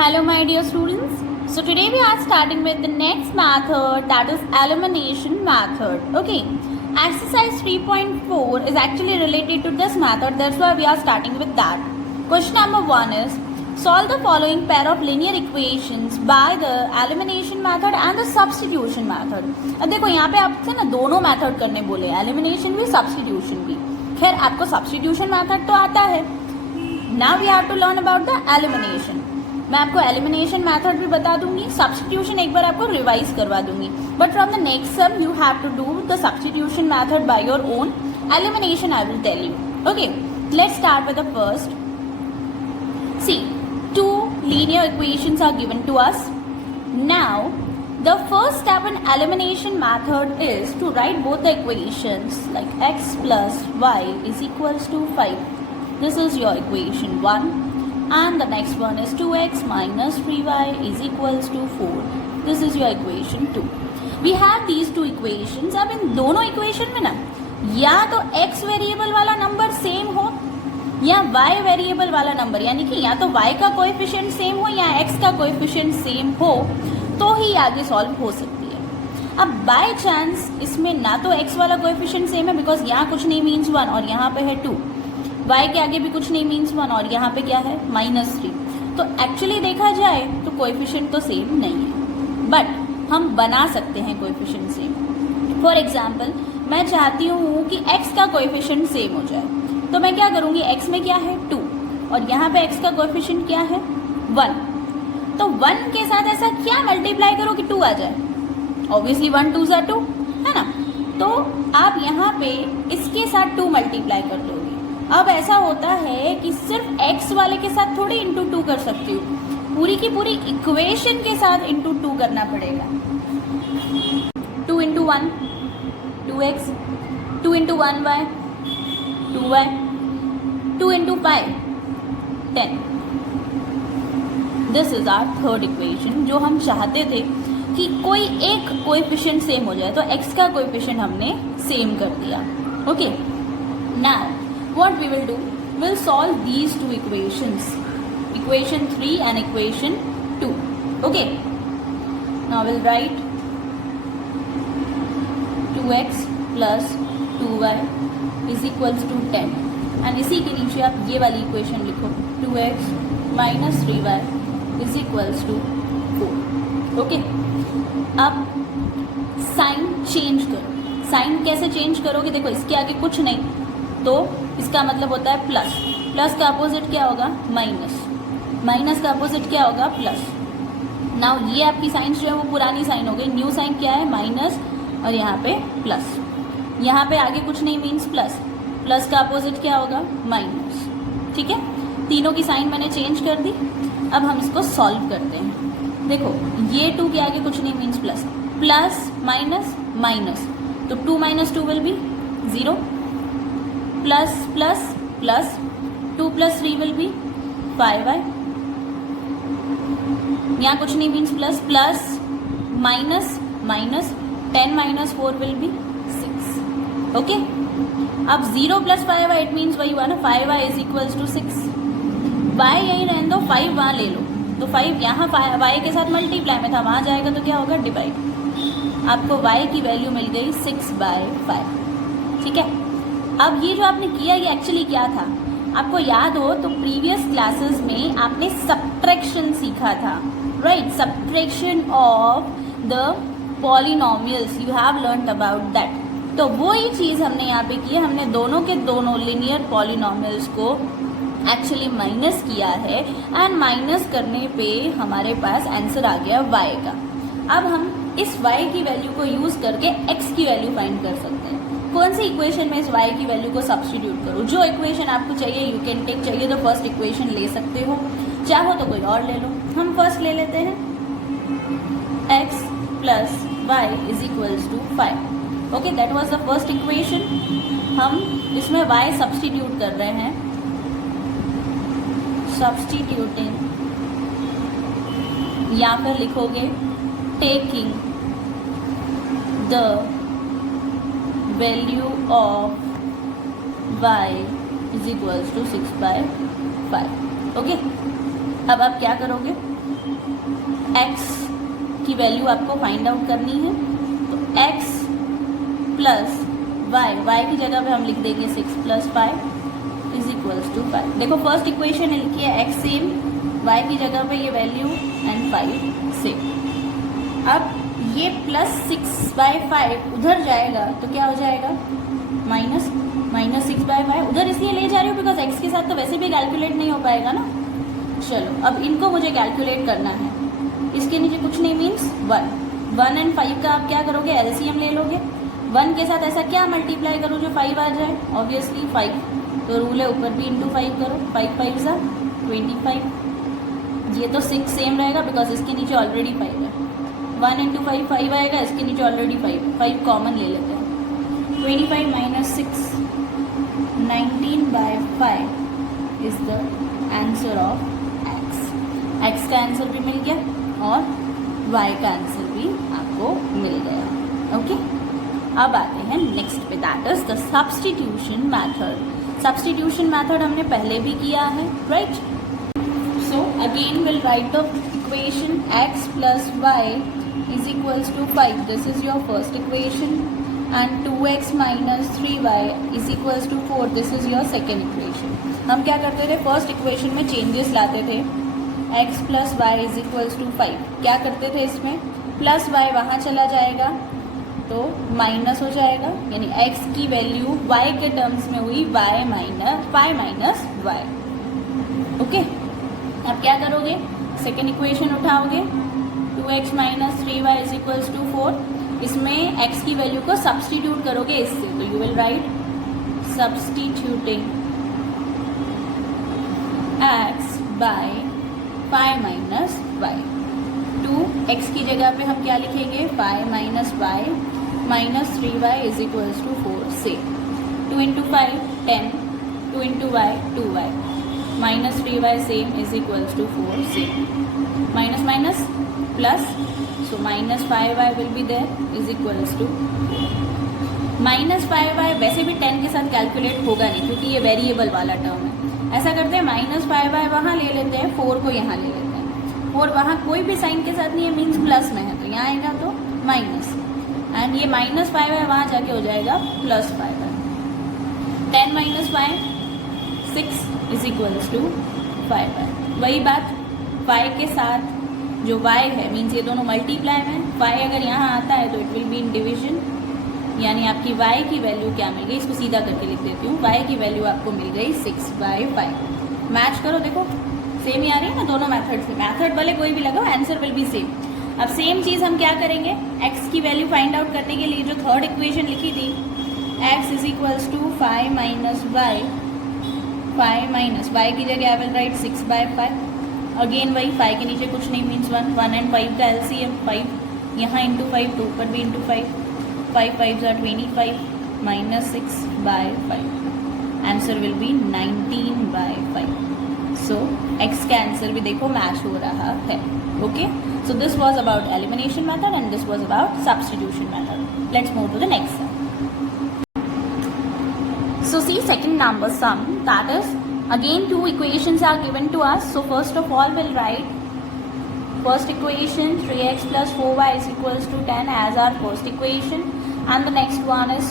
Hello my dear students. So today we are starting with the next method, that is elimination method. Okay. Exercise 3.4 is actually related to this method, that's why we are starting with that. Question number 1 is solve the following pair of linear equations by the elimination method and the substitution method. अब देखो यहाँ पे आपसे ना दोनों method करने बोले, elimination भी सब्स्टिट्यूशन भी. खैर आपको सब्स्टिट्यूशन मेथड तो आता है. Now we have to learn about the elimination. मैं आपको एलिमिनेशन मेथड भी बता दूंगी, सब्स्टिट्यूशन एक बार आपको रिवाइज करवा दूंगी. But from the next sum you have to do the substitution method by your own. Elimination I will tell you. Okay, let's start with the first. See, two linear equations are given to us. Now the first step in elimination method is to write both the equations like x plus y is equals to 5. This is your equation 1. And the next one is 2x minus 3y is equals to 4. This is your equation 2. We have these two equations. अब इन दोनों equation में ना या तो x variable वाला number same हो या y variable वाला नंबर, यानी कि या तो y का कोएफिशिएंट सेम हो या x का कोएफिशिएंट सेम हो तो ही आगे सॉल्व हो सकती है. अब बाय चांस इसमें ना तो x वाला कोएफिशिएंट सेम है, बिकॉज यहाँ कुछ नहीं मीन्स 1 और यहाँ पे है 2. y के आगे भी कुछ नहीं मीन्स 1 और यहाँ पे क्या है -3. तो एक्चुअली देखा जाए तो कोएफिशिएंट तो सेम नहीं है, बट हम बना सकते हैं कोएफिशिएंट सेम. फॉर एग्जाम्पल मैं चाहती हूँ कि x का कोएफिशिएंट सेम हो जाए, तो मैं क्या करूँगी, x में क्या है 2 और यहाँ पे x का कोएफिशिएंट क्या है 1. तो 1 के साथ ऐसा क्या मल्टीप्लाई करो कि 2 आ जाए. ऑब्वियसली 1 2 2 है ना. तो आप यहाँ पे इसके साथ 2 मल्टीप्लाई कर दोगे. अब ऐसा होता है कि सिर्फ x वाले के साथ थोड़ी इंटू 2 कर सकती हूँ, पूरी की पूरी इक्वेशन के साथ इंटू 2 करना पड़ेगा. 2 into 1 2x, 2 into 1y 2y, 2 into 5 10. This is our third equation. जो हम चाहते थे कि कोई एक कोएफिशिएंट सेम हो जाए, तो x का कोएफिशिएंट हमने सेम कर दिया. Okay, now what we will do, we'll solve these two equations, equation 3 and equation 2. Okay, now we'll write 2x plus 2y is equals to 10 and इसी के नीचे आप ये वाली इक्वेशन लिखो 2x minus 3y is equals to 4. Okay, अब sign change करो. Sign कैसे चेंज करोगे, देखो इसके आगे कुछ नहीं तो इसका मतलब होता है प्लस. प्लस का अपोजिट क्या होगा माइनस. माइनस का अपोजिट क्या होगा प्लस. नाउ ये आपकी साइन जो है वो पुरानी साइन हो गई. न्यू साइन क्या है माइनस और यहाँ पे प्लस. यहाँ पे आगे कुछ नहीं मीन्स प्लस. प्लस का अपोजिट क्या होगा माइनस. ठीक है, तीनों की साइन मैंने चेंज कर दी. अब हम इसको सॉल्व करते हैं. देखो ये 2 के आगे कुछ नहीं means plus. Plus minus minus, तो 2 minus 2 will be 0. Plus plus plus 2 plus 3 will be 5y. यहाँ कुछ नहीं means plus. Plus minus minus 10 minus 4 will be 6. Okay, अब 0 plus 5y इट मीन्स वही हुआ ना, 5y is equals to 6. y यहीं रहने दो, 5 वहाँ ले लो, तो 5 यहाँ y के साथ मल्टीप्लाई में था, वहाँ जाएगा तो क्या होगा डिवाइड. आपको y की वैल्यू मिल गई 6/5. ठीक है, अब ये जो आपने किया ये एक्चुअली क्या था, आपको याद हो तो प्रीवियस क्लासेस में आपने सब्ट्रैक्शन सीखा था, right. Subtraction of the polynomials, you have learned about that. तो वो ही चीज़ हमने यहाँ पे की है. हमने दोनों के दोनों लिनियर पॉलिनोमियल्स को एक्चुअली माइनस किया है एंड माइनस करने पे हमारे पास आंसर आ गया y का. अब हम इस y की वैल्यू को यूज़ करके x की वैल्यू फाइंड कर सकते हैं. कौन सी इक्वेशन में इस y की वैल्यू को सब्स्टिट्यूट करो. जो इक्वेशन आपको चाहिए यू कैन टेक. चाहिए तो फर्स्ट इक्वेशन ले सकते हो, चाहो तो कोई और ले लो. हम फर्स्ट ले लेते हैं x plus y is equals to 5. Okay, that was the first equation. हम इसमें y सब्स्टिट्यूट कर रहे हैं. सब्स्टिट्यूटिंग या फिर लिखोगे taking the value of y is equals to 6/5. Okay, अब आप क्या करोगे, x की वैल्यू आपको फाइंड आउट करनी है, तो x प्लस y की जगह पे हम लिख देंगे 6 + 5 = 5। देखो फर्स्ट इक्वेशन लिखी है x सेम, y की जगह पे ये वैल्यू एंड 5 सेम। अब ये +6/5 उधर जाएगा तो क्या हो जाएगा, -6/5। उधर इसलिए ले जा रही हूँ बिकॉज x के साथ तो वैसे भी कैलकुलेट नहीं हो पाएगा ना। चलो अब इनको मुझे कैलकुलेट करना है, इसके नीचे कुछ नहीं मीन्स 1 एंड 5 का आप क्या करोगे, एलसीएम ले लोगे। 1 के साथ ऐसा क्या मल्टीप्लाई करो जो 5 आ जाए, ऑब्वियसली 5, तो रूल है ऊपर भी इंटू 5 करो, 5 5 = 25। ये तो 6 सेम रहेगा बिकॉज इसके नीचे ऑलरेडी 5 है। 1 × 5 5 आएगा, इसके नीचे ऑलरेडी 5 कॉमन ले लेते हैं। 25 - 6 19/5 is the answer of x का आंसर भी मिल गया और y का आंसर भी आपको मिल गया। ओके, अब आते हैं नेक्स्ट पे, that is the substitution method. Substitution method हमने पहले भी किया है, right. So again will write the equation x + y = 5, this is your first equation, and 2x - 3y = 4, this is your second equation. हम क्या करते थे, फर्स्ट इक्वेशन में चेंजेस लाते थे, x + y = 5। क्या करते थे, इसमें प्लस y वहाँ चला जाएगा तो माइनस हो जाएगा, यानी x की वैल्यू y के टर्म्स में हुई y - 5 - y। ओके, अब क्या करोगे, सेकेंड इक्वेशन उठाओगे, 2x - 3y = 4। इसमें x की वैल्यू को सब्स्टिट्यूट करोगे इससे, तो you will write substituting x by 5 - y। 2x की जगह पे हम क्या लिखेंगे, 5 - y - 3y = 4 से 2 × 5 10, 2 × y 2y - 3y सेम = 4 से minus plus, so -5y will be there = -5y वैसे भी 10 के साथ कैलकुलेट होगा नहीं क्योंकि ये वेरिएबल वाला टर्म है। ऐसा करते हैं, -5y वहाँ ले लेते हैं, 4 को यहाँ ले लेते हैं। 4 वहाँ कोई भी साइन के साथ नहीं है, मीन्स प्लस में है, तो यहाँ आएगा तो माइनस, एंड ये -5y वहाँ जाके हो जाएगा +5y। 10 - 5 6 = 5y। वही बात 5 के साथ जो y है, मीन्स ये दोनों मल्टीप्लाई में, 5 अगर यहाँ आता है तो it will be in division, यानी आपकी y की वैल्यू क्या मिल गई, इसको सीधा करके लिख देती हूँ, y की वैल्यू आपको मिल गई 6/5। मैच करो, देखो सेम ही आ रही है ना दोनों मेथड से, मेथड भले कोई भी लगाओ, आंसर विल बी सेम। अब सेम चीज़ हम क्या करेंगे, x की वैल्यू फाइंड आउट करने के लिए जो थर्ड इक्वेशन लिखी थी, x = 5 - y, 5 - y की जगह आई विल राइट 6/5। अगेन वही 5 के नीचे कुछ नहीं मीन्स 1 एंड 5 का एलसीएम 5, यहाँ इंटू 5 तो ऊपर भी into 5, 5 5 = 25 - 6/5, answer will be 19/5। So x का आंसर भी देखो मैच हो रहा है। Okay, so this was about elimination method and this was about substitution method. Let's move to the next sum. So see second number sum, that is again two equations are given to us. So first of all we'll write first equation 3x + 4y = 10 as our first equation, and the next one is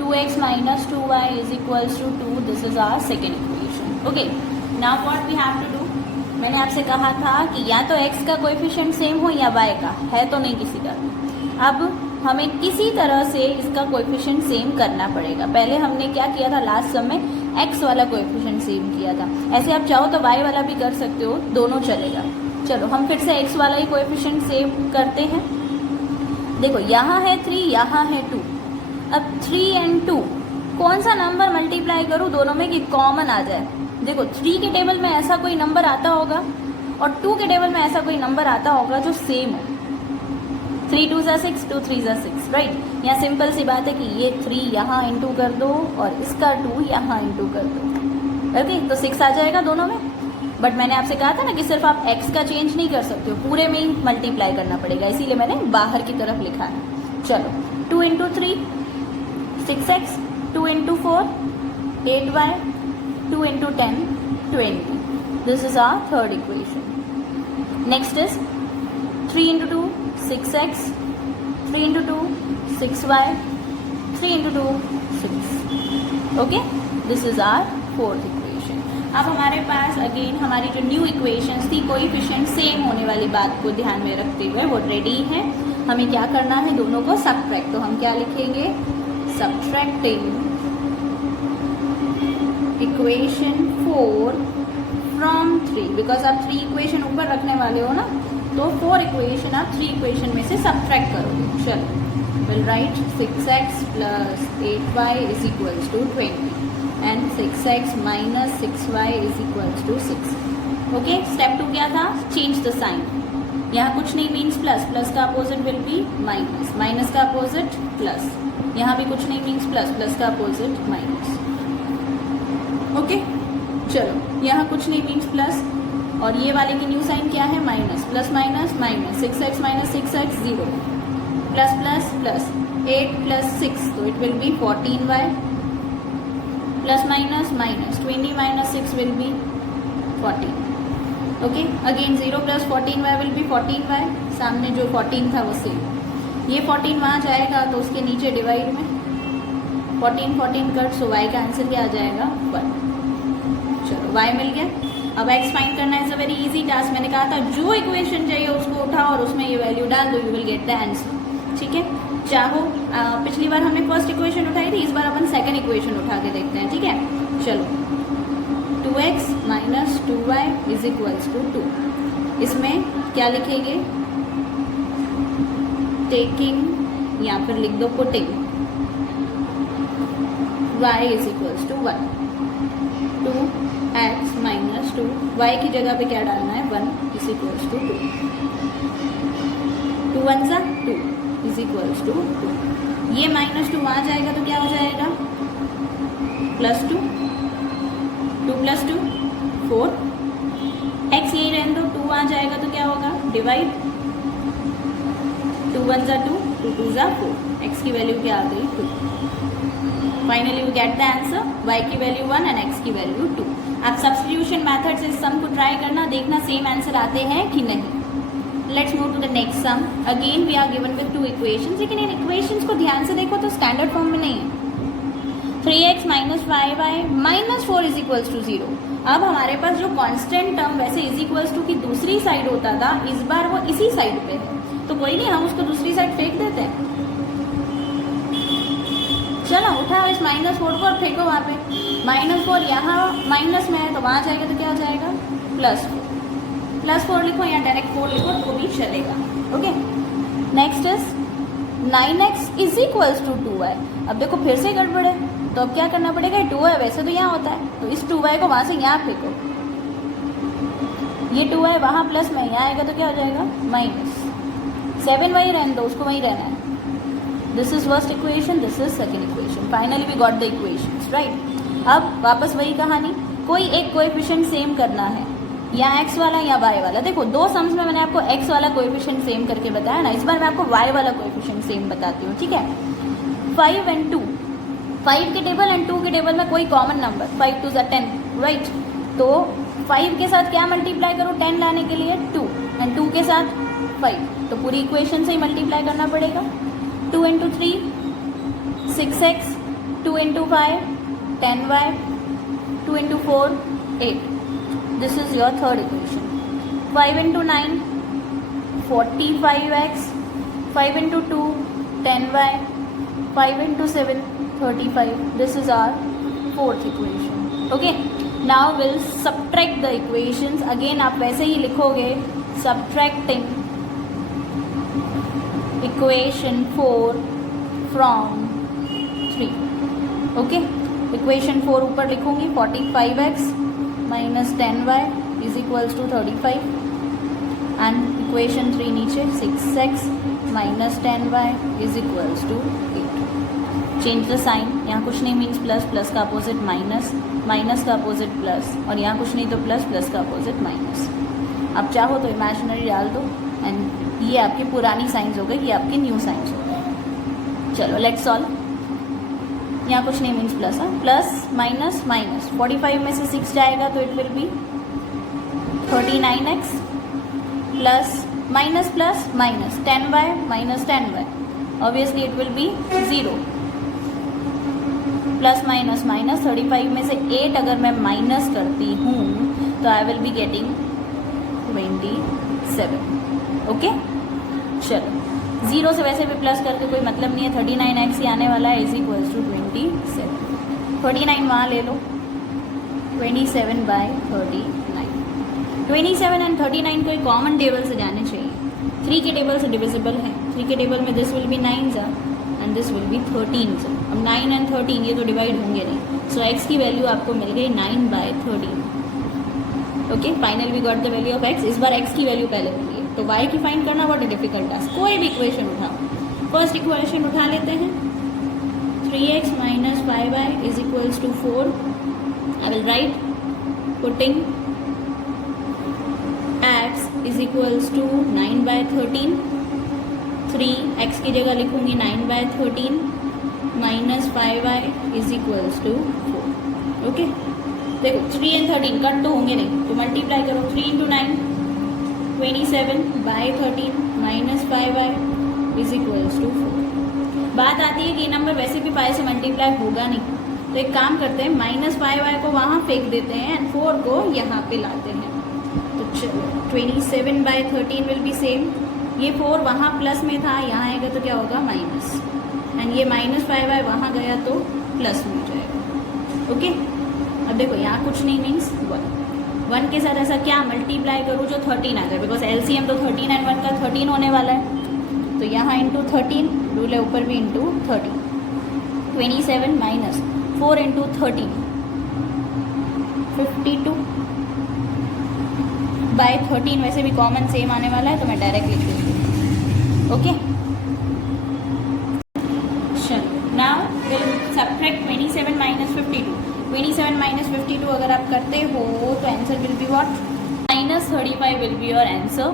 2x - 2y = 2. This is our second equation. Okay, now what we have to do, मैंने आपसे कहा था कि या तो x का coefficient same हो या y का, है तो नहीं किसी का। अब हमें किसी तरह से इसका कोएफिशिएंट सेम करना पड़ेगा। पहले हमने क्या किया था, लास्ट सम में x वाला कोएफिशिएंट सेम किया था। ऐसे आप चाहो तो y वाला भी कर सकते हो, दोनों चलेगा। चलो हम फिर से x वाला ही कोएफिशिएंट सेम करते हैं। देखो यहाँ है 3, यहाँ है 2। अब 3 and 2 कौन सा नंबर मल्टीप्लाई करूँ दोनों में कि कॉमन आ जाए। देखो 3 के टेबल में ऐसा कोई नंबर आता होगा और 2 के टेबल में ऐसा कोई नंबर आता होगा जो सेम हो। 3 2 = 6, 2 3 = 6, राइट। यहाँ सिंपल सी बात है कि ये 3 यहाँ इंटू कर दो और इसका 2 यहाँ इंटू कर दो। ओके, तो 6 आ जाएगा दोनों में। बट मैंने आपसे कहा था ना कि सिर्फ आप x का चेंज नहीं कर सकते हो, पूरे में ही मल्टीप्लाई करना पड़ेगा, इसीलिए मैंने बाहर की तरफ लिखा है। चलो 2 × 3 6x, 2 × 4 8y, 2 × 10 20। This is our third equation. Next is 3 into 2 6x, 3 into 2 6y, 3 into 2 6. Okay, this is our fourth equation. अब हमारे पास अगेन हमारी जो न्यू इक्वेशंस थी कोएफिशिएंट सेम होने वाली बात को ध्यान में रखते हुए वो रेडी है. हमें क्या करना है, दोनों को सबट्रैक्ट. तो हम क्या लिखेंगे, सबट्रैक्टिंग इक्वेशन 4 फ्रॉम 3, बिकॉज आप 3 इक्वेशन ऊपर रखने वाले हो ना, तो 4 इक्वेशन आप 3 इक्वेशन में से सबट्रैक्ट करोगे. चलो, will write 6x plus 8y is equals to 20 and 6x minus 6y is equals to 6. Okay, step 2 क्या था, चेंज द साइन. यहाँ कुछ नहीं मीन्स प्लस, प्लस का opposite will be minus, minus का अपोजिट प्लस. यहाँ भी कुछ नहीं मीन्स प्लस, प्लस का अपोजिट माइनस. ओके, चलो यहाँ कुछ नहीं मीन्स प्लस, और ये वाले की न्यू साइन क्या है, minus. Plus minus minus, 6x minus 6x 0, plus plus plus 8 plus 6, तो it will B 14y, plus minus minus 20 minus 6 will be 14. Okay, again 0 plus 14y will be 14y. सामने जो 14 था वो सेम. ये 14 वहाँ जाएगा तो उसके नीचे डिवाइड में 14 14 कट, सो y का आंसर क्या आ जाएगा, 1. चलो, y मिल गया. अब x फाइंड करना है. Is a very easy task. मैंने कहा था जो इक्वेशन चाहिए उसको उठाओ और उसमें ये वैल्यू डाल दो, you will get the answer. ठीक है, चाहो पिछली बार हमने फर्स्ट इक्वेशन उठाई थी, इस बार अपन सेकंड इक्वेशन उठा के देखते हैं. ठीक है, चलो, 2x minus 2y is equals to 2. इसमें क्या लिखेंगे, टेकिंग या फिर लिख दो putting y is equals to 1. 2x minus 2, y की जगह पे क्या डालना है, 1 इज इक्वल्स टू 2. 2 1 सा 2 इज इक्वल्स टू 2. ये माइनस 2 वहाँ जाएगा तो क्या हो जाएगा, प्लस 2. 2 प्लस 2 4. x यही रहने दो, 2 आ जाएगा तो क्या होगा, डिवाइड. 2 1 ज़ा 2, 2 2 ज़ा 4. x की वैल्यू क्या आ गई, 2. Finally we get the answer, y की वैल्यू 1 एंड x की वैल्यू 2. आप सब्स्टिट्यूशन मेथड से इस सम को ट्राई करना, देखना सेम आंसर आते हैं कि नहीं. Let's move to the next sum. Again we are given with 2 equations, लेकिन इन इक्वेशंस को ध्यान से देखो तो स्टैंडर्ड फॉर्म में नहीं है. 3x minus 5y minus 4 is equals to 0. अब हमारे पास जो कांस्टेंट टर्म वैसे इज इक्वल्स टू की दूसरी साइड होता था, इस बार वो इसी साइड पे है, तो कोई नहीं, हम उसको दूसरी साइड फेंक देते हैं. चलो, उठाओ इस -4 को और फेंको वहाँ पे. -4 यहाँ माइनस में है तो वहाँ जाएगा तो क्या हो जाएगा, +4 लिखो या डायरेक्ट 4 लिखो तो भी चलेगा. Okay, next is 9x is equals to 2y. अब देखो फिर से गड़बड़ है, तो अब क्या करना पड़ेगा, 2y वैसे तो यहाँ होता है, तो इस 2y को वहाँ से यहाँ फेंको. ये 2y वहाँ प्लस में, यहाँ आएगा तो क्या हो जाएगा, माइनस. 7y रहने दो, उसको वहीं रहना है. This is first equation, this is second equation. Finally we got the equations, right. अब वापस वही कहानी, कोई एक कोएफिशिएंट सेम करना है, या x वाला या y वाला. देखो 2 सम्स में मैंने आपको x वाला कोएफिशिएंट सेम करके बताया ना, इस बार मैं आपको y वाला कोएफिशिएंट सेम बताती हूँ. ठीक है, 5 एंड 2, 5 के टेबल एंड 2 के टेबल में कोई कॉमन नंबर, 5 2 10, राइट. तो 5 के साथ क्या मल्टीप्लाई करो 10 लाने के लिए, 2, एंड 2 के साथ 5, तो पूरी इक्वेशन से ही मल्टीप्लाई करना पड़ेगा. 2 into 3 6x, 2 into 5 10y, 2 into 4 8. This is your third equation. 5 into 9 45x, 5 into 2 10y, 5 into 7 35. This is our fourth equation. Okay, now we'll subtract the equations. Again आप वैसे ही लिखोगे, subtracting equation 4 from 3. Okay, equation 4 ऊपर लिखूंगी, 45x minus 10y is equals to 35, and equation 3 नीचे 6x minus 10y is equals to 8. Change the sign, यहाँ कुछ नहीं means plus, plus का अपोजिट माइनस, माइनस का अपोजिट प्लस, और यहाँ कुछ नहीं तो प्लस, प्लस का अपोजिट माइनस. आप चाहो तो इमेजिनरी डाल दो, एंड ये आपकी पुरानी साइंस हो गई, ये आपकी न्यू साइंस हो गई. चलो लेट्स सॉल्व. यहाँ कुछ नहीं means plus, plus minus minus, 45 में से 6 जाएगा तो it will B 39x plus minus 10y minus 10y, obviously it will be 0. Plus minus minus 35 में से 8 अगर मैं माइनस करती हूँ तो I will be getting 27. Okay, चलो 0 से वैसे भी प्लस करके कोई मतलब नहीं है. 39x ही आने वाला है, इज इक्वल्स टू 27. 39 वहाँ ले लो, 27/39. 27 एंड 39 कोई कॉमन टेबल से जाने चाहिए. 3 के टेबल से डिविजिबल है. 3 के टेबल में this will be 9 and this will be 13. अब 9 एंड 13 ये तो डिवाइड होंगे नहीं. सो x की वैल्यू आपको मिल गई 9/13. Okay, final we got the value of x. इस बार x की वैल्यू पहले मिली है, तो y की फाइंड करना व्हाट अ डिफिकल्ट टास्क. कोई भी इक्वेशन उठाओ. फर्स्ट इक्वेशन उठा लेते हैं. 3x minus 5y is equals to 4. I will write putting x is equals to 9/13. 3x की जगह लिखूंगी 9/13 minus 5y is equals to 4. Okay, देखो 3 and 13 कट तो होंगे नहीं, तो मल्टीप्लाई करो. 3 into 9 27/13 minus 5y is equals to 4. बात आती है कि ये नंबर वैसे भी 5 से मल्टीप्लाई होगा नहीं, तो एक काम करते हैं, -5y को वहाँ फेंक देते हैं एंड 4 को यहाँ पे लाते हैं. तो चलो 27/13 विल बी सेम. ये 4 वहाँ प्लस में था, यहाँ आएगा तो क्या होगा माइनस, एंड ये -5y वहाँ गया तो प्लस में हो जाएगा. ओके, अब देखो यहाँ कुछ नहीं मीन्स 1 के साथ ऐसा क्या मल्टीप्लाई करूँ जो 13 आ जाए, बिकॉज LCM तो 13 एंड 1 का 13 होने वाला है. तो यहाँ इंटू 13 रूल है, ऊपर भी इंटू 13. 27 minus 4 into 13 52/13. वैसे भी कॉमन सेम आने वाला है तो मैं डायरेक्ट लिख देती हूँ. Okay, now will subtract 27 minus 52. 27 minus 52 अगर आप करते हो तो answer will be what, -35 will be your answer.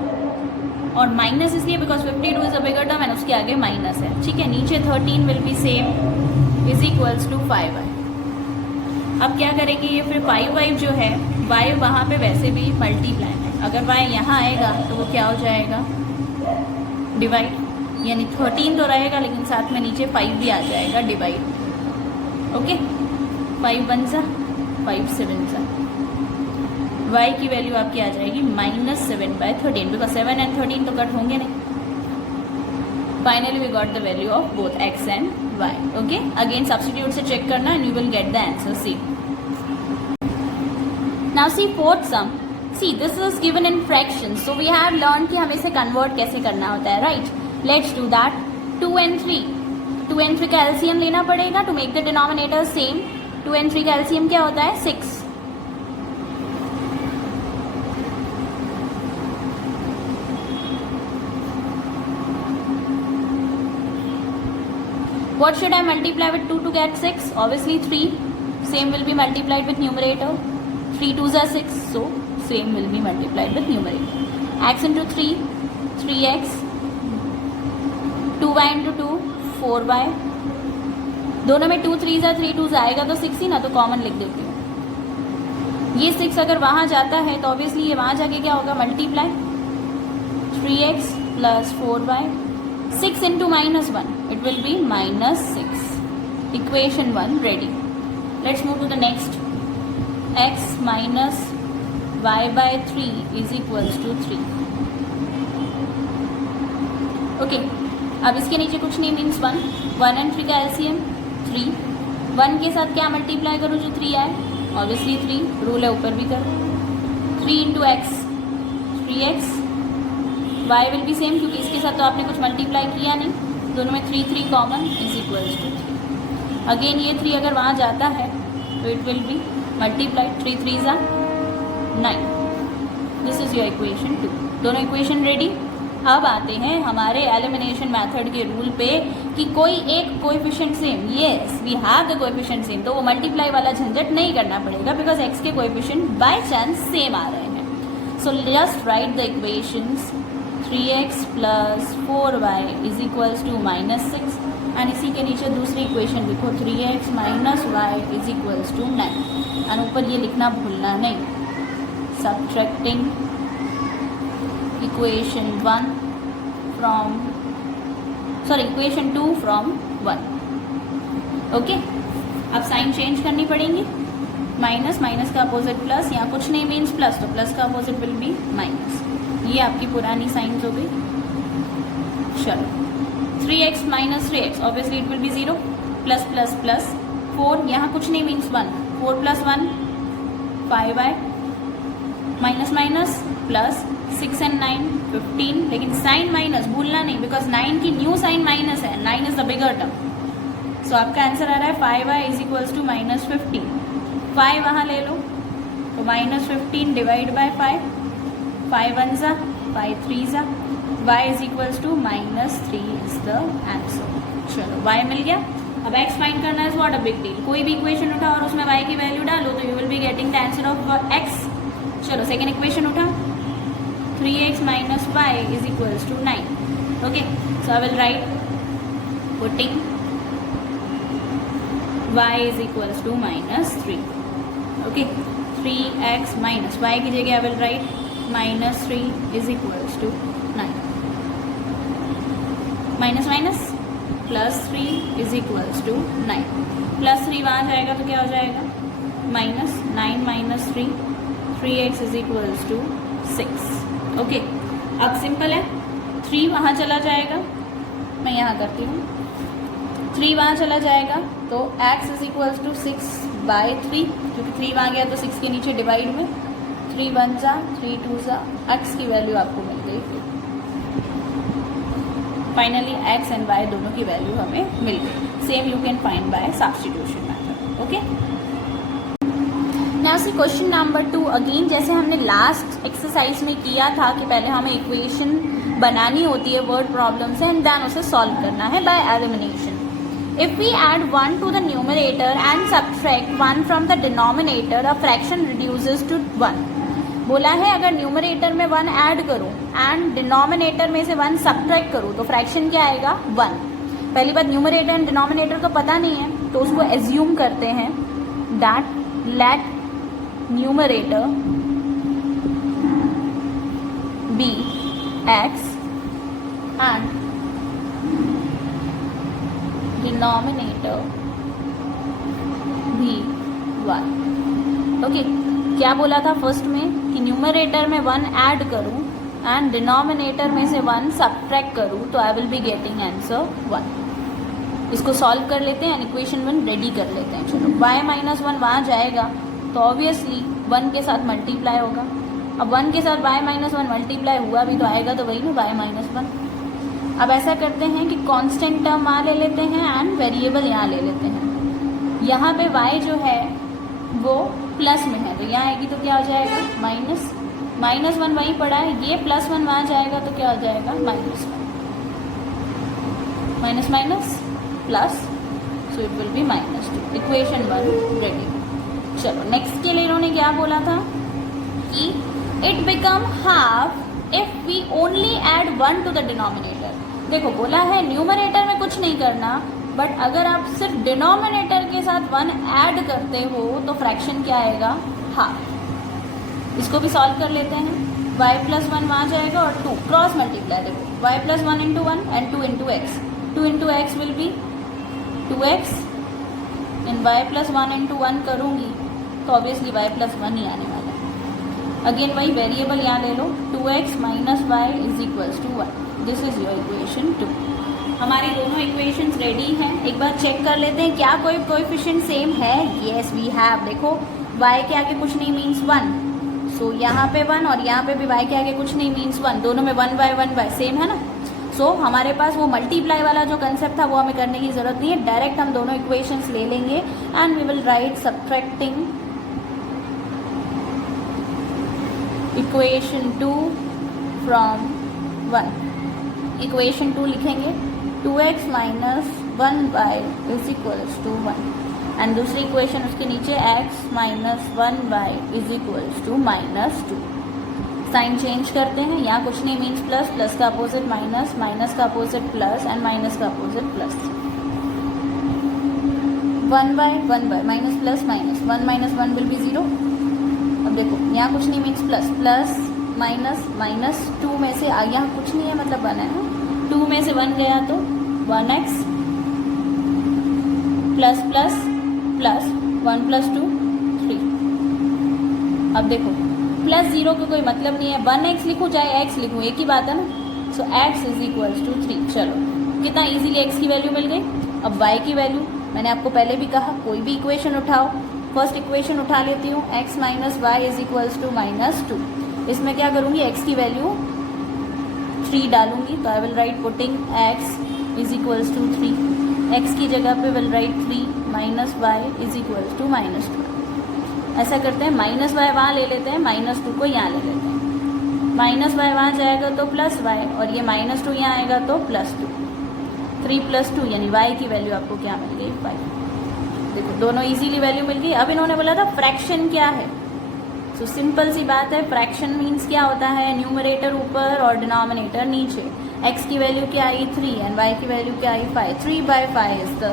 और माइनस इसलिए because 52 is a bigger term and उसके आगे माइनस है. ठीक है, नीचे 13 will be same is equals to 5y. अब क्या करेंगे, ये फिर 5y जो है y वहाँ पे वैसे भी मल्टीप्लाई है. अगर y यहाँ आएगा तो वो क्या हो जाएगा, डिवाइड. यानी 13 तो रहेगा लेकिन साथ में नीचे 5 भी आ जाएगा, डिवाइड. ओके, 5 1 जा 5 7 जा. y की वैल्यू आपकी आ जाएगी -7/13 बिकॉज 7 एंड 13 तो कट होंगे नहीं. Finally we got the value of both x and y. Okay, again substitute से चेक करना and you will get the answer. See now see fourth sum. See this is given in fractions, so we have learn कि हमें इसे convert कैसे करना होता है. Right, let's do that. 2 and 3. 2 and 3 का एलसीएम लेना पड़ेगा to make the denominator same. 2 and 3 का एलसीएम क्या होता है, 6. What should I multiply with 2 to get 6? Obviously 3. Same will be multiplied with numerator. 3 2s are 6. So same will be multiplied with numerator. X into 3, 3x. 2y into 2, 4y. दोनों में 2 3s are 3 2s आएगा तो 6 ही ना, तो common लिख देती हूँ. ये 6 अगर वहाँ जाता है तो ऑब्वियसली ये वहाँ जाके क्या होगा, multiply. 3x plus 4y. 6 into -1, it will be -6. Equation 1 ready. Let's move to the next. X minus y/3 is equals to 3. Okay, अब इसके नीचे कुछ नहीं मीन्स 1. 1 and 3 का LCM 3. 1 के साथ क्या मल्टीप्लाई करूँ जो 3 आए, ऑब्वियसली 3. रूल है ऊपर भी करो. 3 into x 3x. y will be same क्योंकि इसके साथ तो आपने कुछ मल्टीप्लाई किया नहीं. दोनों में 3 3 common is equals to 3. Again ये 3 अगर वहाँ जाता है तो it will be multiplied. 3 3s are 9. This is your equation 2. दोनों इक्वेशन रेडी. अब आते हैं हमारे एलिमिनेशन मेथड के रूल पे कि कोई एक coefficient same. Yes, we have the coefficient same, तो वो मल्टीप्लाई वाला झंझट नहीं करना पड़ेगा बिकॉज x के कोएफिशिएंट बाय चांस सेम आ रहे हैं. So just write the equations. 3x plus 4y is equals to -6 and इसी के नीचे दूसरी इक्वेशन लिखो. 3x minus y is equals to 9 and ऊपर ये लिखना भूलना नहीं. Subtracting equation 2 from 1. ओके, अब साइन चेंज करनी पड़ेंगी. माइनस माइनस का अपोजिट प्लस, यहाँ कुछ नहीं मीन्स प्लस, तो प्लस का अपोजिट विल बी माइनस. ये आपकी पुरानी साइंस हो गई. चलो 3x minus 3x obviously it will be 0. Plus plus plus 4, यहाँ कुछ नहीं means 1. 4 plus 1 5y. Minus minus plus 6 and 9 15. लेकिन साइन माइनस भूलना नहीं, बिकॉज 9 की न्यू साइन माइनस है. 9 इज द बिगर टर्म. सो आपका आंसर आ रहा है 5y is equals to minus 15. 5 वहाँ ले लो तो माइनस 15 डिवाइड बाय 5. 5 1 ज़ा 5 3 ज़ा. y is equals to minus 3 is the answer. चलो y मिल गया. अब x फाइंड करना है. What a big deal. कोई भी इक्वेशन उठा और उसमें y की वैल्यू डालो तो you will be getting the answer of x. चलो सेकेंड इक्वेशन उठा. 3x minus y is equals to 9. Okay, so I will write putting y is equals to minus 3. Okay, 3x minus y की जगह I will write minus 3 is equals to 9. Minus minus plus 3 is equals to 9. Plus 3 वहाँ जाएगा तो क्या हो जाएगा? Minus 9 minus 3. 3x is equals to 6. Okay, अब simple है. 3 वहाँ चला जाएगा, मैं यहाँ करती हूँ. 3 वहाँ चला जाएगा तो x इज इक्वल्स टू 6/3, क्योंकि 3 वहाँ गया तो 6 के नीचे डिवाइड में 3 1 ज़ा 3 2 ज़ा. x की वैल्यू आपको मिल गई. फाइनली x एंड y दोनों की वैल्यू हमें मिल गई. Same you can find by substitution method. Okay, now see question number 2. Again जैसे हमने लास्ट एक्सरसाइज में किया था कि पहले हमें इक्वेशन बनानी होती है वर्ड प्रॉब्लम से एंड देन उसे सॉल्व करना है by elimination. If we add 1 to the numerator and subtract 1 from the denominator, a fraction reduces to 1. बोला है अगर न्यूमरेटर में 1 ऐड करूं एंड डिनोमिनेटर में से 1 सब्ट्रैक्ट करूं तो फ्रैक्शन क्या आएगा? 1. पहली बात, न्यूमरेटर एंड डिनोमिनेटर तो पता नहीं है तो उसको एज्यूम करते हैं that let numerator be x and denominator भी 1. ओके, क्या बोला था फर्स्ट में कि न्यूमरेटर में 1 ऐड करूं एंड डिनोमिनेटर में से 1 सब्ट्रैक्ट करूं तो I will be getting answer 1. इसको सॉल्व कर लेते हैं, इक्वेशन 1 रेडी कर लेते हैं. चलो y माइनस 1 वहाँ जाएगा तो ऑब्वियसली 1 के साथ मल्टीप्लाई होगा. अब 1 के साथ y माइनस 1 मल्टीप्लाई हुआ भी तो आएगा तो वही ना y माइनस 1. अब ऐसा करते हैं कि कांस्टेंट टर्म वहाँ ले लेते हैं एंड वेरिएबल यहाँ ले लेते हैं. यहाँ पे y जो है वो प्लस में है तो यहाँ आएगी तो क्या हो जाएगा? माइनस 1 वहीं पड़ा है. ये प्लस 1 वहाँ जाएगा तो क्या हो जाएगा? Minus 1. Minus minus plus, so it will be minus 2. Equation 1 ready. चलो नेक्स्ट के लिए इन्होंने क्या बोला था कि it become half if we only add 1 to the denominator. देखो बोला है न्यूमरेटर में कुछ नहीं करना, बट अगर आप सिर्फ डिनोमिनेटर के साथ 1 ऐड करते हो तो फ्रैक्शन क्या आएगा? हाफ. इसको भी सॉल्व कर लेते हैं. y प्लस 1 वहाँ जाएगा और 2 क्रॉस मल्टीप्लाई. देखो y plus 1 into 1 and 2 into x. 2 into x will be 2x and y plus 1 into 1 करूँगी तो ऑब्वियसली y प्लस 1 ही आने वाला है. अगेन वही वेरिएबल यहाँ ले लो. 2x minus y is equals to 1. This is your equation 2. हमारी दोनों इक्वेशंस रेडी हैं. एक बार चेक कर लेते हैं क्या कोई कोएफिशिएंट सेम है. Yes we have. देखो y के आगे कुछ नहीं मीन्स 1, सो यहाँ पे 1 और यहाँ पे भी y के आगे कुछ नहीं मीन्स 1. दोनों में 1/1 सेम है ना. सो हमारे पास वो मल्टीप्लाई वाला जो कंसेप्ट था वो हमें करने की ज़रूरत नहीं है. डायरेक्ट हम दोनों इक्वेशंस ले लेंगे and we will write subtracting equation 2 from 1. Equation 2 लिखेंगे 2x minus 1y is equals to 1 and दूसरी इक्वेशन उसके नीचे x minus 1y is equals to minus 2. Sign change करते हैं. यहाँ कुछ नहीं मीन्स प्लस, प्लस का अपोजिट माइनस, माइनस का अपोजिट प्लस एंड माइनस का opposite plus. 1/1 minus plus minus 1 minus 1 will be 0. अब देखो यहाँ कुछ नहीं means plus, plus minus minus 2 में से यहाँ कुछ नहीं है, मतलब 1 है ना, 2 में से 1 गया तो 1x प्लस प्लस प्लस 1 + 2 3। अब देखो प्लस 0 का कोई मतलब नहीं है, 1x लिखूँ चाहे x लिखूँ एक ही बात है ना। सो x = 3। चलो कितना इजीली x की वैल्यू मिल गई। अब y की वैल्यू मैंने आपको पहले भी कहा, कोई भी इक्वेशन उठाओ, फर्स्ट इक्वेशन उठा लेती हूँ, x - y = -2। इसमें क्या करूँगी, x की वैल्यू 3 डालूंगी, तो आई will write putting x = 3, x की जगह पे विल राइट 3 - y = -2। ऐसा करते हैं, -y वहाँ ले लेते हैं, -2 को यहाँ ले लेते हैं, -y वहाँ जाएगा तो +y, और ये -2 यहाँ आएगा तो +2, 3 + 2 यानी y की वैल्यू आपको क्या मिल गई, 5। देखो दोनों इजीली वैल्यू मिल गई। अब इन्होंने बोला था फ्रैक्शन क्या है, तो सिंपल सी बात है, फ्रैक्शन मीन्स क्या होता है, न्यूमरेटर ऊपर और डिनोमिनेटर नीचे। x की वैल्यू क्या आई 3 एंड y की वैल्यू क्या आई 5, 3/5 is the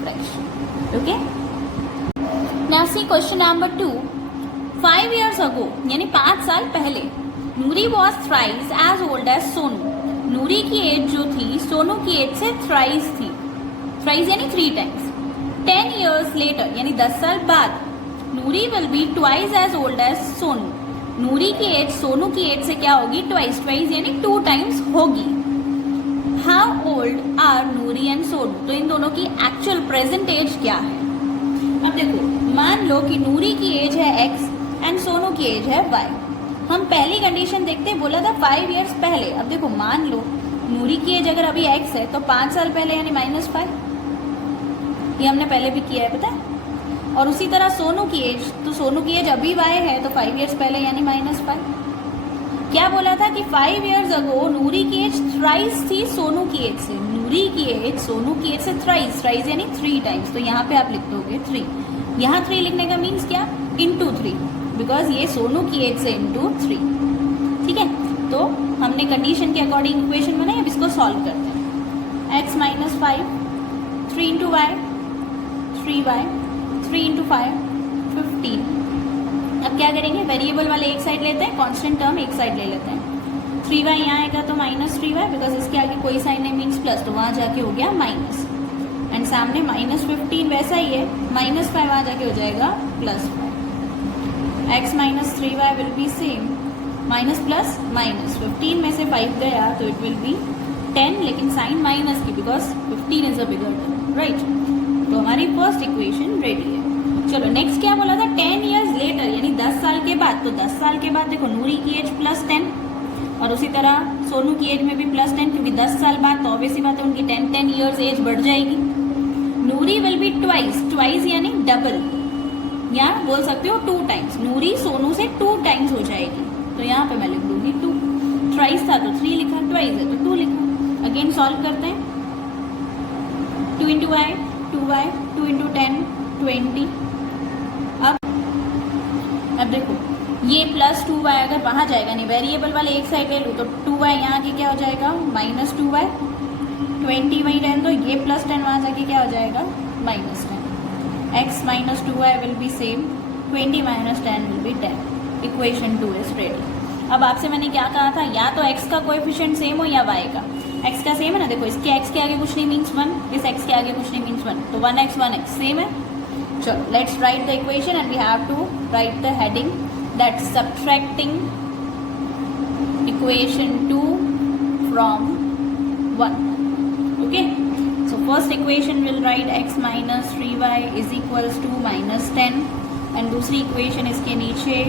fraction. Okay, now see question number 2। 5 years ago यानी 5 साल पहले, Noori was thrice as old as Sonu. Noori की एज जो थी सोनू की एज से थ्राइस थी, थ्राइस यानी 3 times। 10 years later यानी 10 साल बाद, Noori will be twice as old as Sonu. Noori की एज सोनू की एज से क्या होगी, ट्वाइस, ट्वाइस यानी 2 times होगी। How old are Noori and Sonu, तो इन दोनों की एक्चुअल प्रेजेंट एज क्या है। अब देखो मान लो कि नूरी की एज है x एंड सोनू की एज है y। हम पहली कंडीशन देखते हैं, बोला था 5 years पहले। अब देखो मान लो नूरी की एज अगर अभी x है तो 5 साल पहले यानी -5, ये हमने पहले भी किया है पता है। और उसी तरह सोनू की एज, तो सोनू की एज अभी y है तो 5 years पहले यानी -5। क्या बोला था कि 5 years ago नूरी की एज थ्राइस थी सोनू की एज से। नूरी की एज सोनू की एज से थ्राइस, थ्राइस यानी 3 times, तो यहाँ पे आप लिख दोगे 3। यहाँ 3 लिखने का मीन्स क्या, इंटू 3, बिकॉज ये सोनू की एज से इंटू 3। ठीक है, तो हमने कंडीशन के अकॉर्डिंग इक्वेशन बनाई। अब इसको सॉल्व करते हैं। x - 5 3 × y 3y 3 × 5 15। अब क्या करेंगे, वेरिएबल वाले एक साइड लेते हैं, कांस्टेंट टर्म एक साइड ले लेते हैं। 3y यहाँ आएगा तो -3y, बिकॉज इसके आगे कोई साइन नहीं मीन्स प्लस, तो वहाँ जाके हो गया माइनस, एंड सामने -15 वैसा ही है, -5 वहाँ जाके हो जाएगा +5। x - 3y will be same, minus plus minus, 15 में से 5 गया तो इट विल बी 10, लेकिन साइन माइनस की, because 15 is a bigger term, right. तो हमारी फर्स्ट इक्वेशन रेडी है। चलो नेक्स्ट क्या बोला था, 10 years later यानी 10 साल के बाद। तो 10 साल के बाद देखो नूरी की एज +10 और उसी तरह सोनू की एज में भी +10, क्योंकि 10 साल बाद तो ऑब्वियसली बात है उनकी 10 years एज बढ़ जाएगी। नूरी विल बी ट्वाइस, ट्वाइस यानी डबल, या बोल सकते हो 2 times। नूरी सोनू से 2 times हो जाएगी, तो यहाँ पे मैं लिख दूंगी 2। ट्वाइस था तो 3 लिखा, ट्वाइस है तो 2 लिखा। अगेन सॉल्व करते हैं, 2 × y 2y 2 × 10 20। अब देखो ये +2y अगर वहाँ जाएगा, नहीं वेरिएबल वाले एक साइड ले लूँ तो 2y यहाँ के क्या हो जाएगा -2y, 20 वहीं रहने दो, ये +10 वहाँ जाके क्या हो जाएगा -10। x - 2y will be same, 20 - 10 will be 10। Equation 2 is ready. अब आपसे मैंने क्या कहा था, या तो x का कोएफिशिएंट सेम हो या y का। x का सेम है ना, देखो इसके x के आगे कुछ नहीं मीन्स 1, इस x के आगे कुछ नहीं मीन्स 1, तो 1x सेम है। चलो let's write the equation and we have to write the heading that subtracting equation 2 from 1। Okay, so first equation will write x - 3y is equals to -10, and दूसरी equation इसके नीचे।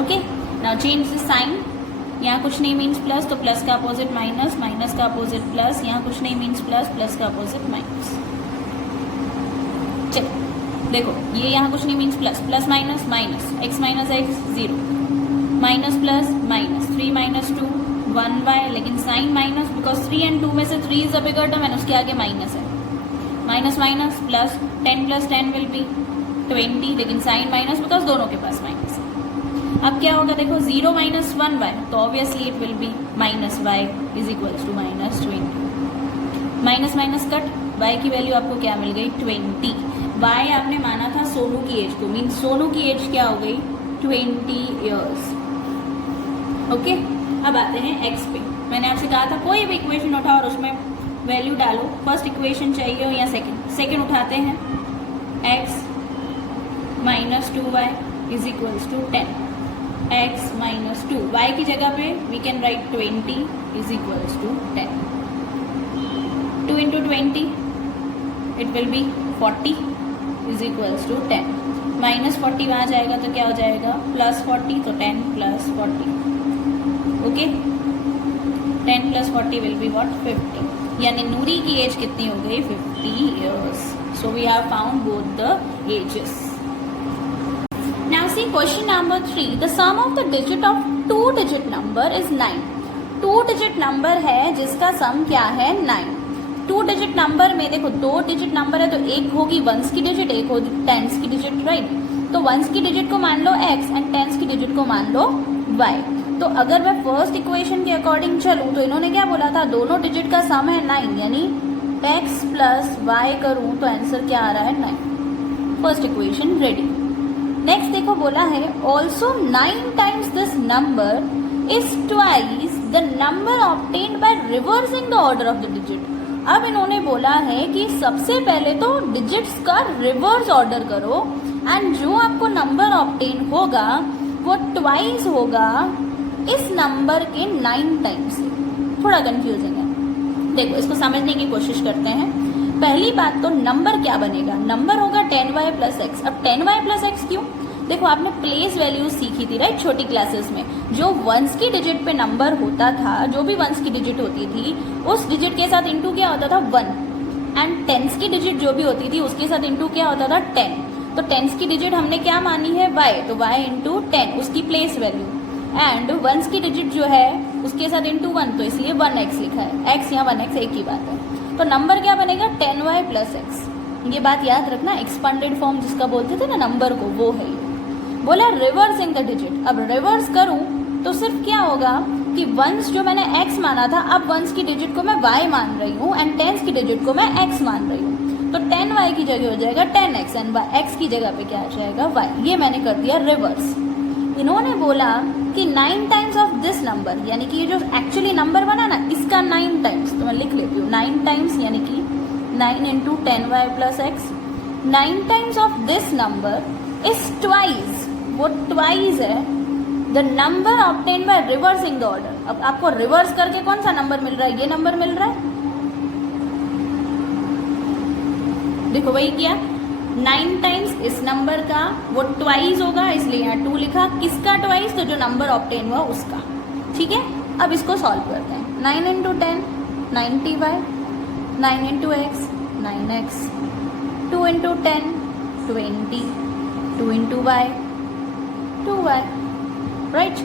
Okay, now change the sign। यहाँ कुछ नहीं means plus, तो plus का opposite minus, minus का opposite plus, यहाँ कुछ नहीं मीन्स प्लस, प्लस का अपोजिट माइनस। चलो देखो ये यहाँ कुछ नहीं means plus, plus minus minus, x - x 0, minus plus minus, 3 - 2 1y, लेकिन साइन माइनस, बिकॉज 3 and 2 में से 3 is a bigger term and उसके आगे माइनस है, minus minus plus, 10 + 10 will be 20, लेकिन साइन माइनस बिकॉज दोनों के पास माइनस है। अब क्या होगा देखो 0 - 1y, तो obviously it will be -y is equals to -20। Minus minus cut, y की वैल्यू आपको क्या मिल गई 20। y आपने माना था सोनू की एज को, मीन सोनू की एज क्या हो गई 20 years. ओके, अब आते हैं x पे. मैंने आपसे कहा था कोई भी इक्वेशन उठाओ और उसमें वैल्यू डालो. फर्स्ट इक्वेशन चाहिए हो या सेकेंड उठाते हैं. x minus 2y is equals to 10. x minus 2, y की जगह पे we can write 20 is equals to 10. 2 into 20 it will be 40 is equals to 10. Minus 40 वहाँ जाएगा तो क्या हो जाएगा, प्लस 40, तो 10 plus 40. Okay, 10 plus 40 will be what, 50. यानी नूरी की एज कितनी हो गई, 50 years. So we have found both the ages. Now see question number 3. The sum of the digit of 2 digit number is 9. 2 digit number है जिसका सम क्या है, 9. 2 डिजिट नंबर में देखो 2 डिजिट नंबर है तो एक होगी वंस की डिजिट, एक होगी टेंस की डिजिट, राइट. तो वंस की डिजिट को मान लो x एंड टेंस की डिजिट को मान लो y. तो अगर मैं फर्स्ट इक्वेशन के अकॉर्डिंग चलूँ तो इन्होंने क्या बोला था, दोनों डिजिट का सम है 9, यानी x प्लस y करूँ तो आंसर क्या आ रहा है, 9. First equation ready. नेक्स्ट देखो बोला है also 9 times this number is twice the number obtained by reversing the order of the digit. अब इन्होंने बोला है कि सबसे पहले तो डिजिट्स का रिवर्स ऑर्डर करो एंड जो आपको नंबर ऑब्टेन होगा वो ट्वाइस होगा इस नंबर के 9 टाइम्स से. थोड़ा कंफ्यूजिंग है, देखो इसको समझने की कोशिश करते हैं. पहली बात तो नंबर क्या बनेगा, नंबर होगा 10y प्लस एक्स. अब 10y प्लस एक्स क्यों, देखो आपने प्लेस वैल्यू सीखी थी राइट छोटी क्लासेस में. जो वंस की डिजिट पे नंबर होता था, जो भी वंस की डिजिट होती थी उस डिजिट के साथ इंटू क्या होता था, 1. एंड टेंस की डिजिट जो भी होती थी उसके साथ इंटू क्या होता था, 10. तो टेंस की डिजिट हमने क्या मानी है, y, तो y इंटू 10 उसकी प्लेस वैल्यू. एंड वंस की डिजिट जो है उसके साथ इंटू 1, तो इसलिए 1x लिखा है. x या 1x एक ही बात है. तो नंबर क्या बनेगा, 10y प्लस एक्स. ये बात याद रखना, एक्सपांडेड फॉर्म जिसका बोलते थे ना नंबर को, वो है ये. बोला रिवर्सिंग द डिजिट. अब रिवर्स करूं तो सिर्फ क्या होगा कि वंस जो मैंने x माना था, अब वंस की डिजिट को मैं y मान रही हूँ एंड टेंस की डिजिट को मैं x मान रही हूँ. तो 10y की जगह हो जाएगा 10x एंड x की जगह पे क्या आ जाएगा, y. ये मैंने कर दिया रिवर्स. इन्होंने बोला कि 9 टाइम्स ऑफ दिस नंबर, यानी कि ये जो एक्चुअली नंबर बना ना इसका 9 टाइम्स, तो मैं लिख लेती हूँ 9 टाइम्स, यानी कि 9 into 10y plus x. 9 times of this number is twice, वो ट्वाइस है the number obtained by reversing the order. अब आपको रिवर्स करके कौन सा नंबर मिल रहा है, ये नंबर मिल रहा है. देखो वही किया, 9 टाइम्स इस नंबर का, वो ट्वाइस होगा इसलिए यहाँ 2 लिखा. किसका ट्वाइस, तो जो नंबर ऑब्टेन हुआ उसका. ठीक है, अब इसको सॉल्व करते हैं. 9 into 10 90y, 9 into x 9x, 2 into 10 20, 2 into y 2y, right.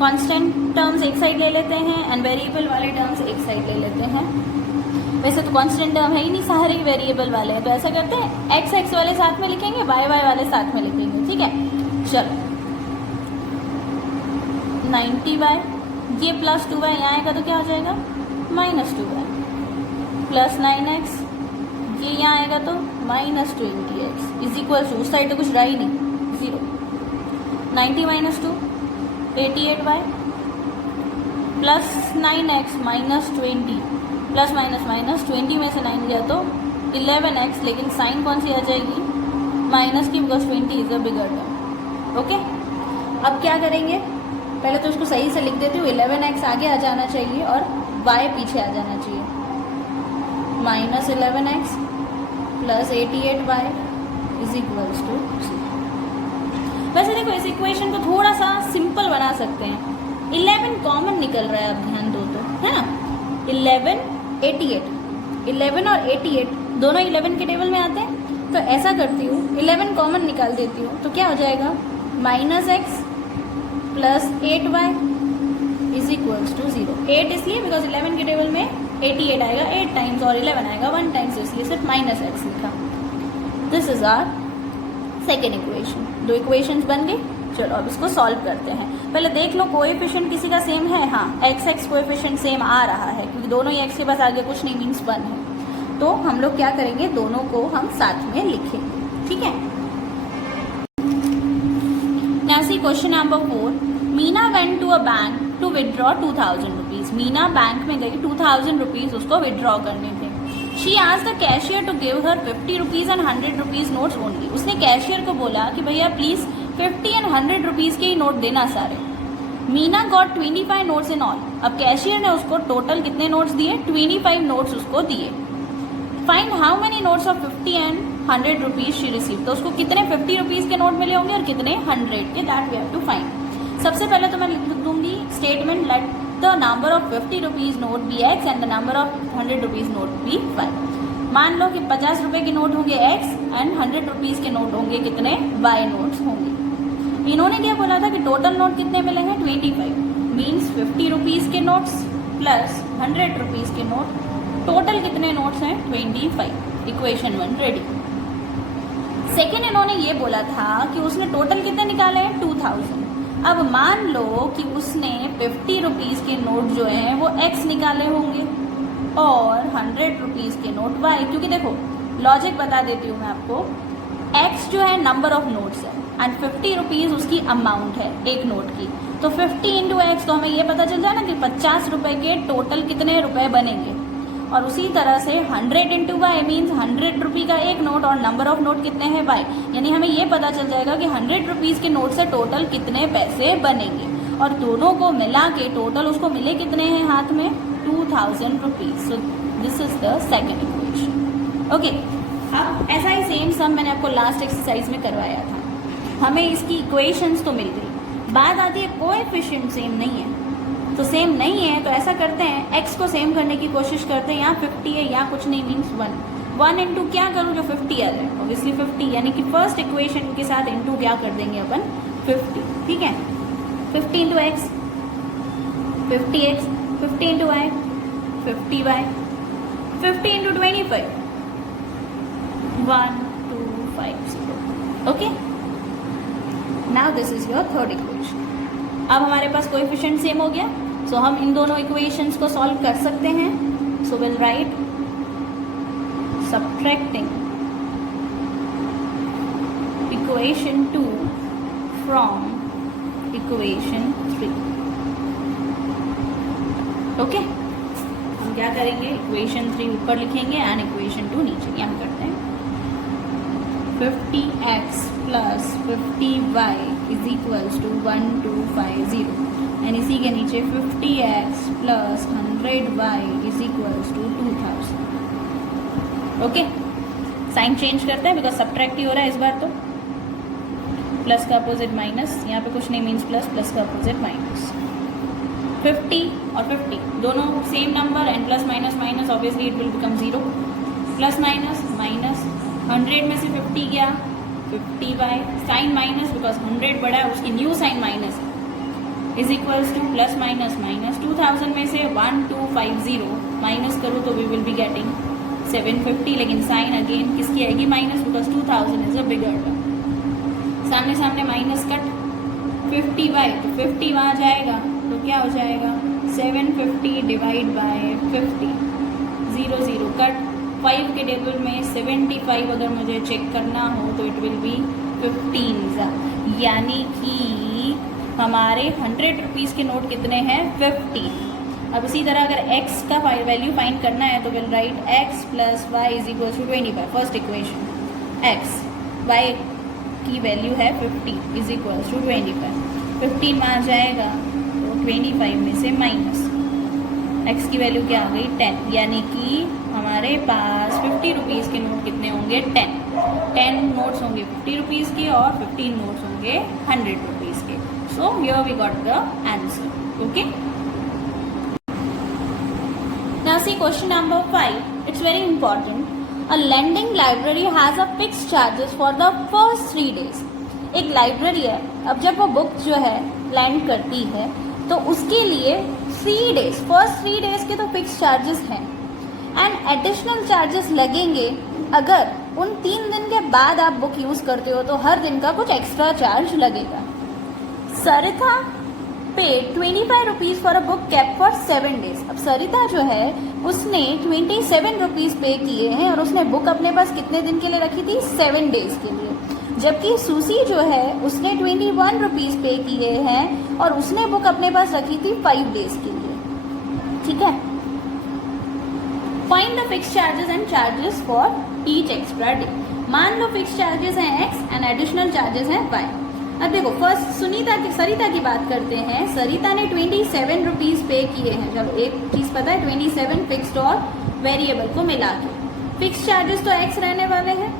Constant terms एक साइड ले लेते हैं एंड वेरिएबल वाले टर्म्स एक साइड ले लेते हैं. वैसे तो कांस्टेंट टर्म है ही नहीं, सारे ही वेरिएबल वाले हैं. तो ऐसा करते हैं एक्स एक्स वाले साथ में लिखेंगे, वाई वाई वाले साथ में लिखेंगे. ठीक है, चलो 90y, ये प्लस 2y यहाँ आएगा तो क्या हो जाएगा, माइनस 2y, प्लस 9x, ये यहाँ आएगा तो minus 20x is equal to, उस साइड तो कुछ रहा ही नहीं, 0. 90 minus 2 88y plus 9x minus 20, plus minus minus 20 में से 9 गया तो 11x, लेकिन साइन कौन सी आ जाएगी, माइनस की, because 20 is a bigger term. Okay, अब क्या करेंगे, पहले तो इसको सही से लिख देती हूँ. 11x आगे आ जाना चाहिए और y पीछे आ जाना चाहिए. Minus 11x plus 88y is equals to 0. वैसे देखो इस इक्वेशन को थोड़ा सा सिंपल बना सकते हैं. 11 कॉमन निकल रहा है, अब ध्यान दो तो, है ना. 11 88, 11 और 88 दोनों 11 के टेबल में आते हैं. तो ऐसा करती हूँ 11 कॉमन निकाल देती हूँ तो क्या हो जाएगा, minus x plus 8y is equals to 0. 8 इसलिए बिकॉज 11 के टेबल में 88 आएगा 8 टाइम्स और 11 आएगा 1 टाइम्स, इसलिए सिर्फ माइनस एक्स लिखा. This is our second equation. 2 equations बन गई. चलो अब इसको सॉल्व करते हैं. पहले देख लो कोएफिशिएंट किसी का सेम है. हाँ, एक्स एक्स कोएफिशिएंट सेम आ रहा है क्योंकि दोनों ही एक्स के पास आगे कुछ नहीं, मीन्स 1 है. तो हम लोग क्या करेंगे, दोनों को हम साथ में लिखेंगे. ठीक है. Now see question number 4. Meena went to a bank to withdraw 2000 rupees. Meena bank में गई 2000 रुपीज उसको विदड्रॉ करने थे. She asked the cashier to give her 50 rupees and 100 rupees notes only. उसने कैशियर को बोला कि भैया प्लीज 50 एंड 100 रुपीज के ही नोट देना सारे. Meena got 25 notes in all. अब कैशियर ने उसको टोटल कितने नोट्स दिए? 25 नोट्स उसको दिए. Find how many notes of 50 and 100 rupees she receive. तो उसको कितने 50 रुपीज के नोट मिले होंगे और कितने 100 के, that we have to find. सबसे पहले तो मैं लिख दूंगी statement let the number of 50 rupees note be x and the number of 100 rupees note be 5. मान लो कि 50 रुपए के नोट होंगे एक्स एंड 100 रुपीज के नोट होंगे कितने? वाई नोट्स होंगे. इन्होंने क्या बोला था कि टोटल नोट कितने मिले हैं? 25. मीन्स 50 रुपीज के नोट्स प्लस 100 रुपीज के नोट, टोटल कितने नोट्स हैं? 25. Equation 1 ready. सेकेंड इन्होंने ये बोला था कि उसने टोटल कितने निकाले हैं? 2000. अब मान लो कि उसने 50 रुपीज के नोट जो हैं वो एक्स निकाले होंगे और 100 रुपीज के नोट वाई. क्योंकि देखो लॉजिक बता देती हूँ मैं आपको. एक्स जो है नंबर ऑफ नोट्स है एंड 50 रुपीज उसकी अमाउंट है एक नोट की. तो 50 इंटू एक्स, तो हमें ये पता चल जाए ना कि 50 रुपए के टोटल कितने रुपए बनेंगे. और उसी तरह से 100 इंटू वाई मीन्स 100 रुपी का एक नोट और नंबर ऑफ नोट कितने हैं? वाई. यानी हमें ये पता चल जाएगा कि 100 रुपीज के नोट से टोटल कितने पैसे बनेंगे. और दोनों को मिला के टोटल उसको मिले कितने हैं हाथ में? 2000 rupees. So this is the second equation. Okay, अब ऐसा ही सेम सम मैंने आपको लास्ट एक्सरसाइज में करवाया था. हमें इसकी इक्वेशंस तो मिल गई. बात आती है कोएफिशिएंट सेम नहीं है. तो सेम नहीं है तो ऐसा करते हैं x को सेम करने की कोशिश करते हैं. यहाँ 50 है, यहाँ कुछ नहीं मीन्स 1 इंटू क्या करूँ जो 50 आ जाए? ऑब्वियसली 50, यानी कि फर्स्ट इक्वेशन के साथ इंटू क्या कर देंगे अपन? 50. ठीक है. 50 into x 50x, 50 into y 50y, 50 into 25 1250. Okay, now this is your third equation. अब हमारे पास कोएफिशिएंट सेम हो गया. सो हम इन दोनों इक्वेशंस को सॉल्व कर सकते हैं. So will write subtracting equation 2 from equation 3. Okay, हम क्या करेंगे? इक्वेशन 3 ऊपर लिखेंगे एंड इक्वेशन 2 नीचे. यहाँ करते हैं 50x plus 50y is equals to 1250 and इसी के नीचे 50x plus 100y is equals to 2000. Okay, sign change करते हैं बिकॉज सब्ट्रैक्ट ही हो रहा है इस बार. तो प्लस का अपोजिट माइनस, यहाँ पे कुछ नहीं मीन्स प्लस, प्लस का अपोजिट माइनस. 50 और 50 दोनों same number and plus minus minus obviously it will become 0. Plus minus minus, 100 में से 50 गया 50y, साइन माइनस बिकॉज 100 बड़ा है उसकी new sign minus is equals to plus minus minus. 2000 में से 1250 माइनस करूँ तो वी विल बी गेटिंग 750. लेकिन साइन अगेन किसकी आएगी? Minus, because 2000 is a bigger term. सामने सामने माइनस कट 50y, तो 50 वहाँ जाएगा तो क्या हो जाएगा? 750 डिवाइड बाय 50, 0 0 कट. 5 के टेबल में 75 अगर मुझे चेक करना हो तो इट विल बी 15. यानी कि हमारे 100 रुपीज़ के नोट कितने हैं? 15. अब इसी तरह अगर x का वैल्यू फाइंड करना है तो will write x plus y is equal to 25. First equation x, y की वैल्यू है 50 इज इक्वल टू 25. 15 में आ जाएगा तो 25 में से माइनस x की वैल्यू क्या आ गई? 10. यानी कि हमारे पास 50 रुपीज़ के नोट कितने होंगे? 10 नोट्स होंगे 50 रुपीज़ के और 15 नोट्स होंगे 100 रुपीज़ के. So here we got the answer. Okay, now see question number 5. It's very important. A lending library has a fix charges for the first 3 days. एक library है, अब जब वो बुक जो है लैंड करती है तो उसके लिए 3 days, फर्स्ट 3 days के तो फिक्स चार्जेस हैं एंड एडिशनल चार्जेस लगेंगे अगर उन 3 दिन के बाद आप बुक यूज़ करते हो तो हर दिन का कुछ एक्स्ट्रा चार्ज लगेगा. Sarita paid 25 rupees for a book kept for 7 days. अब सरिता जो है उसने 27 रुपीज़ पे किए हैं और उसने बुक अपने पास कितने दिन के लिए रखी थी? 7 days के लिए. जबकि सुसी जो है उसने 21 रुपीज़ पे किए हैं और उसने बुक अपने पास रखी थी 5 डेज के लिए, ठीक है। Find the fix charges and charges for each extra day. मान लो फिक्स चार्जेस हैं x एंड एडिशनल चार्जेस हैं y। अब देखो फर्स्ट सरिता की बात करते हैं। सरिता ने 27 रुपीज़ पे किए हैं। चलो एक चीज़ पता है, 27 फिक्स्ड और वेरिएबल को मिला के फिक्स चार्जेस तो x रहने वाले हैं।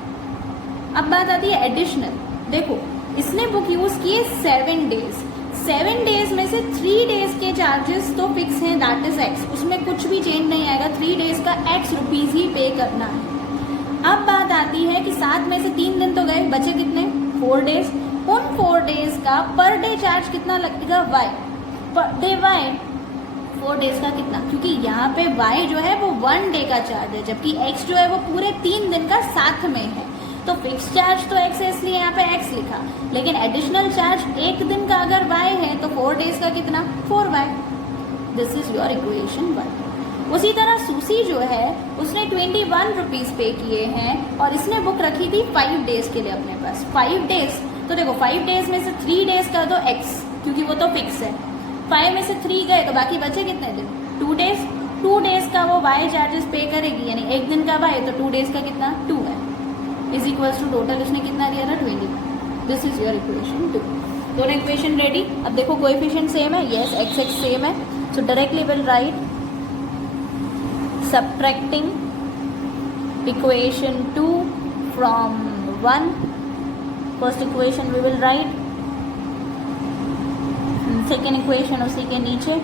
अब बात आती है एडिशनल। देखो इसने बुक यूज किए 7 डेज, 7 डेज में से 3 डेज के चार्जेस तो फिक्स हैं, दैट इज x, उसमें कुछ भी चेंज नहीं आएगा। 3 डेज का x रुपीज ही पे करना है। अब बात आती है कि 7 में से 3 दिन तो गए, बचे कितने 4 डेज। उन 4 डेज का पर डे चार्ज कितना लगेगा y per day y, 4 days का कितना, क्योंकि यहाँ पे y जो है वो 1 डे का चार्ज है, जबकि x जो है वो पूरे 3 दिन का साथ में है। तो फिक्स चार्ज तो x है इसलिए यहाँ पे x लिखा, लेकिन एडिशनल चार्ज एक दिन का अगर y है तो 4 डेज का कितना 4y। This is your equation 1। उसी तरह सुसी जो है उसने 21 रुपीज़ पे किए हैं और इसने बुक रखी थी 5 डेज के लिए अपने पास। 5 डेज तो देखो 5 डेज में से 3 डेज का तो x, क्योंकि वो तो फिक्स है। 5 में से 3 गए तो बाकी बचे कितने दिन 2 डेज। 2 डेज का वो y चार्जेस पे करेगी, यानी एक दिन का y, तो 2 डेज का कितना 2 है, इज इक्वल्स टू टोटल उसने कितना दिया था 20। This is your equation 2। दोनों इक्वेशन रेडी। अब देखो कोएफिशिएंट सेम है, यस x सेम है, सो directly will write subtracting equation 2 from 1, first equation we will write, second equation उसी के नीचे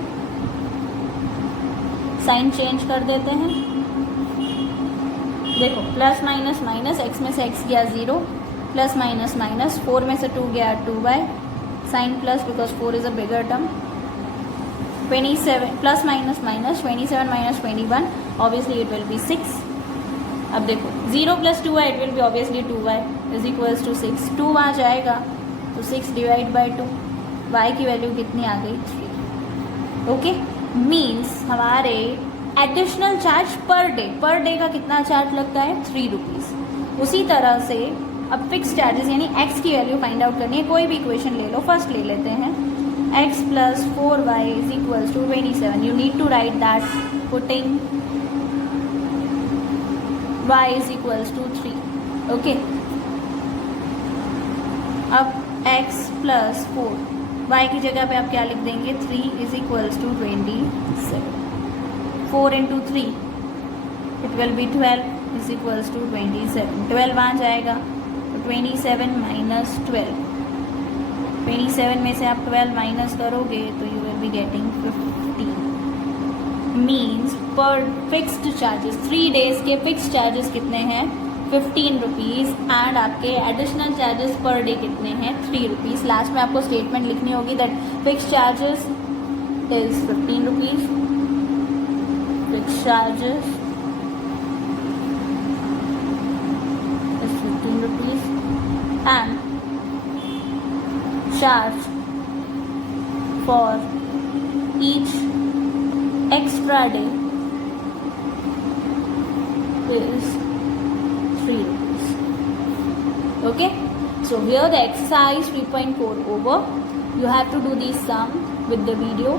साइन चेंज कर देते हैं। देखो प्लस माइनस माइनस, x में से x गया 0, प्लस माइनस माइनस, 4 में से 2 गया 2y, sign plus because 4 is a bigger term, 27 plus minus minus 27 minus 21, obviously it will be 6। अब देखो 0 plus 2y it will be obviously 2y is equals to 6। 2 वहाँ जाएगा तो 6 डिवाइड बाई 2, y की वैल्यू कितनी आ गई 3। ओके, मीन्स हमारे एडिशनल चार्ज पर डे का कितना चार्ज लगता है 3 रुपीज़। उसी तरह से अब फिक्स चार्जेस यानी x की वैल्यू फाइंड आउट करनी है। कोई भी इक्वेशन ले लो, फर्स्ट ले लेते हैं x plus 4y is equals to 27. You need to write that putting y is equals to 3. Okay. अब x plus 4, y की जगह पे आप क्या लिख देंगे 3 is equals to 27. 4 into 3 it will be 12 is equals to 27. 12 वहाँ जाएगा तो 27 minus 12, 27 में से आप 12 माइनस करोगे तो you will be getting 15। Means पर फिक्स्ड चार्जेस 3 डेज के फिक्स चार्जेस कितने हैं 15 रुपीज़, एंड आपके एडिशनल चार्जेस पर डे कितने हैं 3 रुपीज़। लास्ट में आपको स्टेटमेंट लिखनी होगी that fix charges is 15 rupees, fix charges is 15 rupees and charge for each extra day is 3 rupees. Okay, so here the exercise 3.4 over. You have to do this sum with the video.